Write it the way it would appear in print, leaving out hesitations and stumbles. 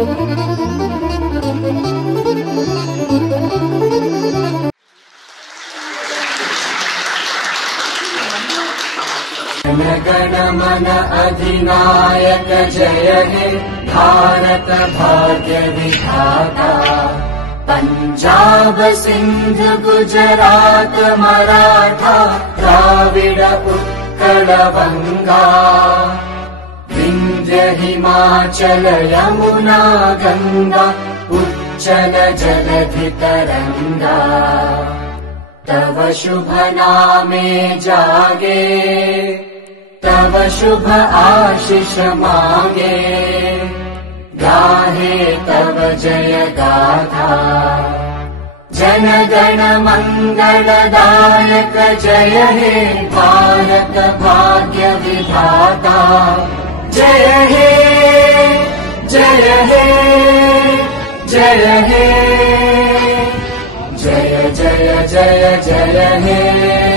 जन गण मन अधिनायक जय हे भारत भाग्य विधाता। पंजाब सिंध गुजरात मराठा द्राविड उत्कल बंगा। विंध्य हिमाचल यमुना गंगा उच्चल जलधि तरंगा। तव शुभ नामे जागे तव शुभ आशीष मांगे। गाहे तव जय गाथा जन गण मंगलदायक जय हे भारत भाग्य विधाता। जय हे जय हे जय हे जय जय जय जय हे।